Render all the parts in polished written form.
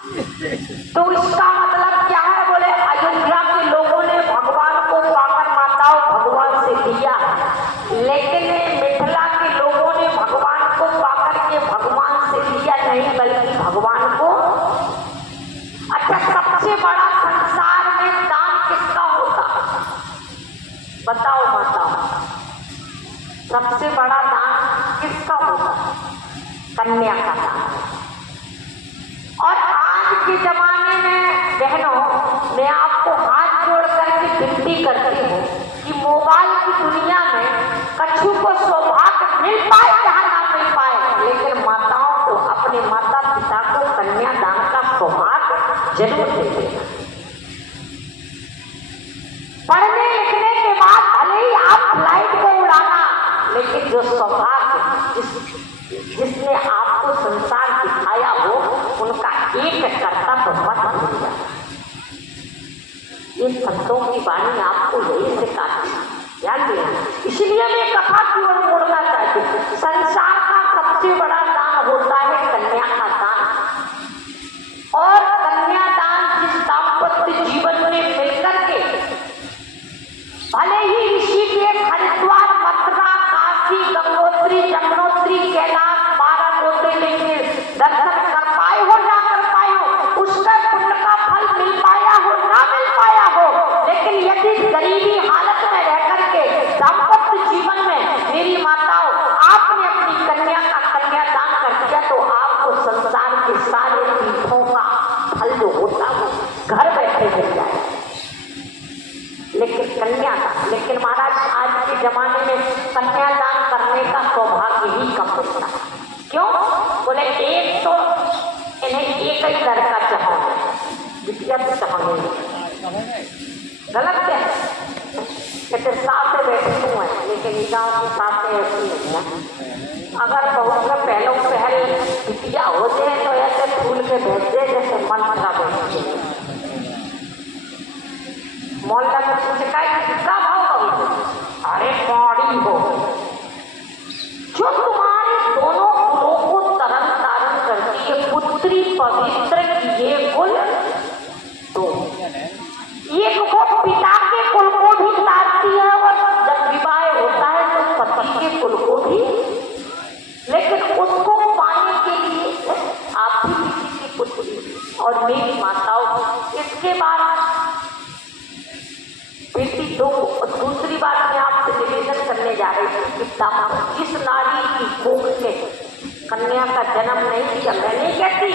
तो इसका मतलब क्या है? बोले अयोध्या के लोगों ने भगवान को पाकर माताओं भगवान से दिया, लेकिन मिथिला के लोगों ने भगवान को पाकर के भगवान से दिया नहीं, बल्कि भगवान को। अच्छा, सबसे बड़ा संसार में दान किसका होता? बताओ माताओं, सबसे बड़ा दान किसका होता? कन्या का दान। और आज के जमाने में बहनों, मैं आपको हाथ जोड़ करके विनती करती हूँ कि मोबाइल की दुनिया में कछु को सौभाग्य मिल पाए जहाँ ना मिल पाए, लेकिन माताओं को अपने माता पिता को कन्यादान का सौभाग्य जरूर दे देना। पढ़ने लिखने के बाद भले ही आप फ्लाइट को उड़ाना, लेकिन जो सौभाग्य जिसने आपको संसार दिखाया हो, उनका एक कर्तव्य मत भूलिएगा। ये संतों की वाणी आपको यही सिखाती है, ध्यान देना। इसलिए मैं कथा की ओर बोलना चाहती हूँ, संसार का सबसे बड़ा दान होता है कन्या का दान। और कन्यादान जिस दाम्पत्य जीवन में मिलकर के भले ही ऋषिकेश, हरिद्वार, मथुरा, काशी, गंगोत्री, यमुनोत्री, कैलाश, 12 ज्योतिर्लिंग के दर्शन कर पाए हो ना कर पाए हो, उसका पुण्य का फल मिल पाया हो ना मिल पाया हो, लेकिन यदि गरीबी हालत में रह करके दाम्पत्य जीवन में मेरी माताओं आपने अपनी कन्या का कन्यादान कर दिया, तो आपको संसार के सारे तीर्थों का फल जो होता है घर बैठे मिल जाए। लेकिन लेकिन महाराज आज के जमाने में कन्यादान करने का सौभाग्य ही कम होता है। क्यों? बोले एक तो इन्हें एक ही लड़का चाहिए, द्वितीय चाहिए। गलत है? कहते साथ से बैठी हूँ है, लेकिन गाँव के साथ से ऐसी नहीं है। अगर बहुत का पहलों पहल द्वितीय हो जाए तो ऐसे फूल के भेजे जैसे मन भरा बैठे। मोहल्ला में पूछता है किसका भाव कभी? अरे पौड़ी हो जो तुम्हारे दोनों कुलों को तरन तारण करती है, पुत्री पवित्र किए कुल तो एक वो पिता के कुल को भी तारती है, और जब विवाह होता है तो पति के कुल को भी। लेकिन उसको पाने के लिए आप भी किसी की पुत्री और मेरी माताओं। इसके बाद बेटी दो, दूसरी बात मैं आपसे निवेदन करने जा रही हूँ कि जिस नारी की कोख ने कन्या का जन्म नहीं दिया, मैं नहीं कहती,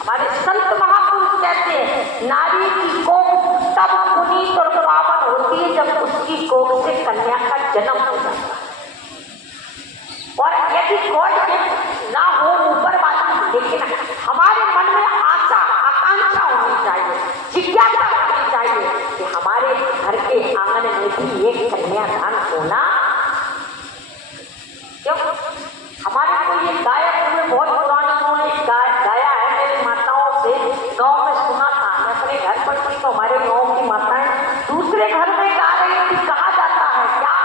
हमारे संत महापुरुष कहते हैं नारी की कोख तब पुनीत और पावन होती है जब उसकी कोख से कन्या का जन्म हो जाता है। और यदि गॉड गिफ्ट ना हो ऊपर वाली, लेकिन हमारे मन में आशा आकांक्षा होनी चाहिए, जिज्ञासा होनी चाहिए कि हमारे घर के आंगन में भी एक कन्यादान होना। क्यों? हमारे को ये गायक में बहुत पुरानी उन्होंने गाया है, मेरी माताओं से गांव में सुना था। मैं अपने घर पर थी तो हमारे गांव की माताएं दूसरे घर में गा रही थी। कहा जाता है क्या?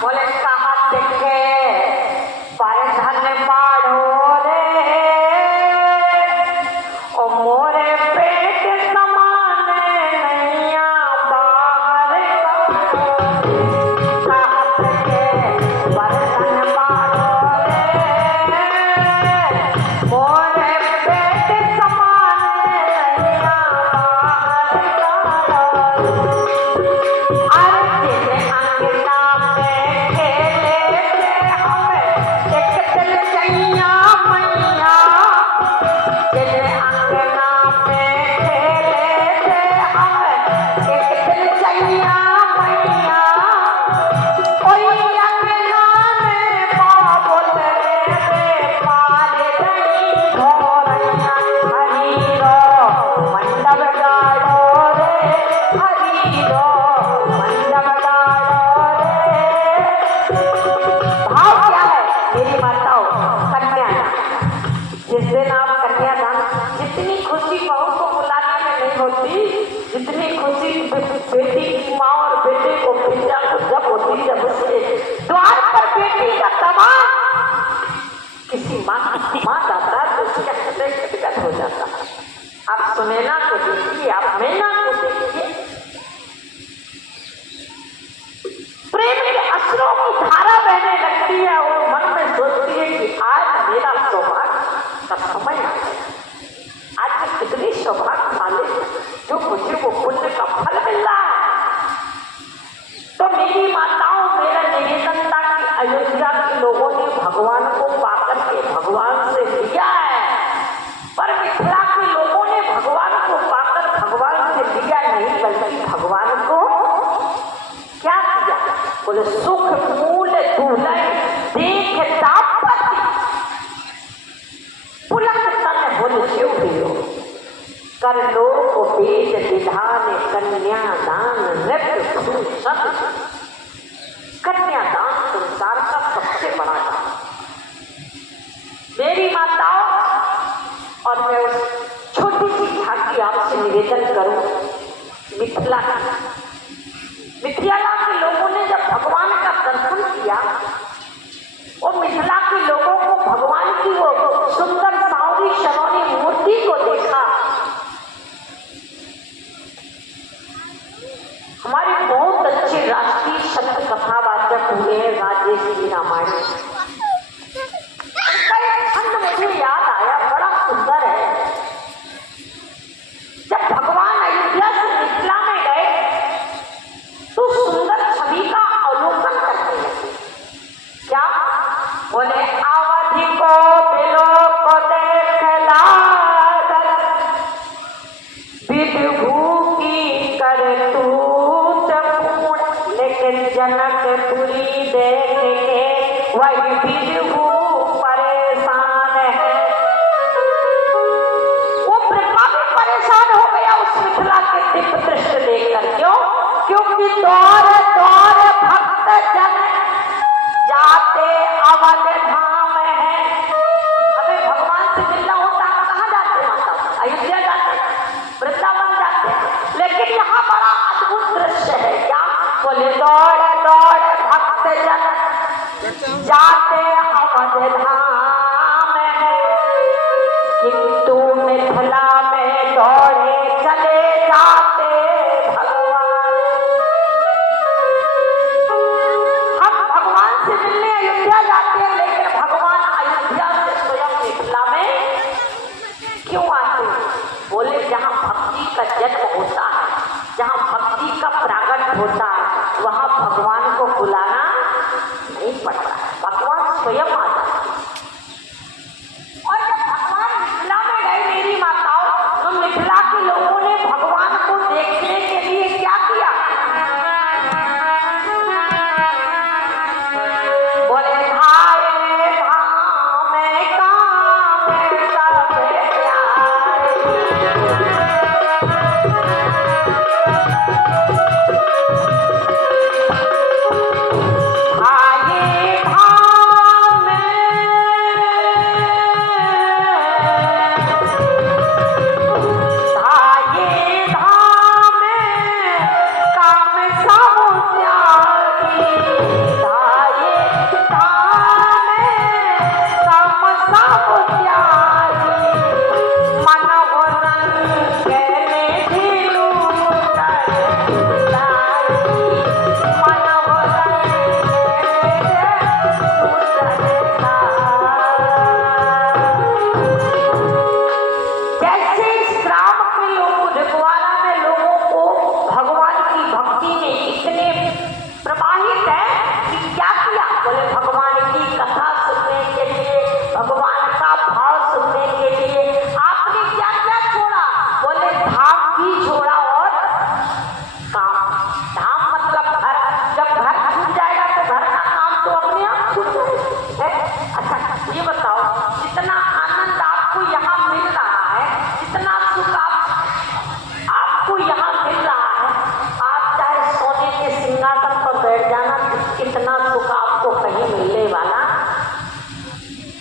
बोले कहा देखे पर धन पाड़ो रे ओ मोरे पेट समाने नैया बाहर कहत के पर धन पाड़ो रे मोरे पेट समाने नैया बाहर अरे तेरे अंगना में खेले थे हमें एक दिल चैया मैया, तेरे अंगना में खेले थे हमें एक दिल चैया मैया, कोई अंगना में बाबुल रे पाले नहीं घोरैया, हरी रो मंडप गाड़ो रे, हरी रो मंडप गाड़ो रे। भाव क्या है मेरी माताओं? कन्यादान। जिस दिन आप कन्यादान, जितनी खुशी बहू को बुलाने में नहीं होती, जितनी खुशी बेटी की माँ और बेटे को बेटा को जब होती, जब उसके द्वार पर बेटी का तमाम किसी माँ जाता है तो उसका हृदय गदगद हो जाता है। आप सुनैना को देखिए, आप मैना को देखिए, प्रेम के अश्रों की धारा बहने लगती है और मन में सोचती है कि आज मेरा सौभाग्य का समय आ गया। आज मैं कितनी सौभाग्यशाली हूं जो मुझे वो पुण्य का फल मिल रहा है। तो मेरी माताओं, मेरा निवेदन था कि अयोध्या के लोगों ने भगवान को पाकर के भगवान से लिया है, पर मिथिला के लोगों ने भगवान को पाकर भगवान से लिया नहीं, बल्कि भगवान को क्या किया? बोले सुख मूल दूल्हे देख दापति पुलक तन बोले शिव दियो कर लोक वेद विधान कन्यादान नृत्य सब। कन्यादान संसार का सबसे बड़ा दान। मेरी माताओं, और मैं उस छोटी सी झांकी आपसे निवेदन करूं, मिथिला के लोगों ने जब भगवान का दर्शन किया और मिथिला के लोगों को भगवान की वो सुंदर सावरी शनौनी मूर्ति को देखा, हमारे बहुत अच्छे राष्ट्रीय संत कथावाचक हुए हैं राजेश जी रामायण। उसका एक खंड मुझे याद आया, बड़ा सुंदर है। जब भगवान अयोध्या से मिथिला में गए तो सुंदर छवि का अवलोकन करने लगे। क्या बोले? अवधि को बिलो को देख लागल विधु की कर तू चपून, लेकिन जनकपुरी देख के वही विधु परेशान है। वो ब्रह्मा भी परेशान हो गया उस मिथिला के दिव्य दृश्य देखकर। क्यों? क्योंकि दौर दौर भक्त जन जाते अवध धाम है। हमें भगवान से मिलना होता है, कहाँ जाते? माता अयोध्या जाते, वृंदावन जाते। लेकिन यहाँ बड़ा अद्भुत दृश्य है। क्या बोले? दौड़ दौड़ भक्त जन जाते अवध धाम है, किंतु मिथिला में दौड़े चले जाते भगवान। हम भगवान से मिलने अयोध्या जाते हैं, लेकिन भगवान अयोध्या से स्वयं मिथिला में क्यों आते हैं? बोले जहाँ भक्ति का जन्म होता है, जहाँ भक्ति का प्रागट होता है, वहाँ भगवान को बुलाना नहीं पड़ता, भगवान स्वयं आता है। और जब भगवान मिथिला में गए मेरी माताओं, तो मिथिला के लोगों ने भगवान को देखने के लिए क्या किया? बोले धाये धाम काम सब प्यारे, धाये धाम धाये धाम काम सब त्यागी, धाये धाम काम सब त्यागी, मन हो रंगने झिलू लाई, मन हो रंगने जैसे इस ग्राम के लोग रिगवाला में लोगों को भगवान की भक्ति में इतने प्रवाहित है कि क्या किया? बोले भगवान की कथा सुनने के लिए, भगवान का भाव सुनने के लिए आपने क्या क्या छोड़ा? बोले धाम भी छोड़ा और काम। धाम मतलब घर। जब घर छूट जाएगा तो घर का काम तो अपने आप छूट जाएगा। अच्छा ये बताओ, जितना आनंद आपको यहाँ मिल रहा है, जितना सुख आपको यहाँ मिल रहा है, आप चाहे सोने के सिंहासन पर बैठ जाना, इतना सुख आपको कहीं मिलने वाला।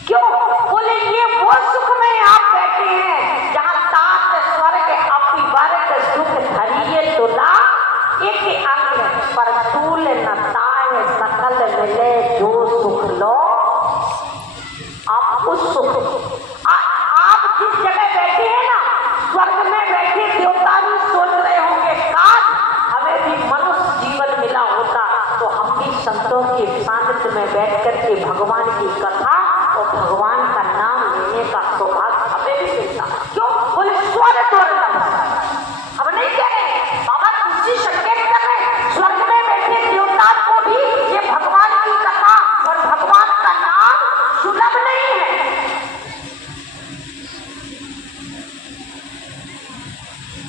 क्यों? बोले ये वो सुख में आप बैठे हैं जहाँ तात स्वर्ग अपि वर्ग सुख में बैठे देवता भी सोच रहे होंगे काश हमें भी मनुष्य जीवन मिला होता तो हम भी संतों के सानिध्य में बैठ करके भगवान की कथा और भगवान का नाम लेने का सौभाग्य हमें भी मिलता। क्यों? बोले स्वर्ग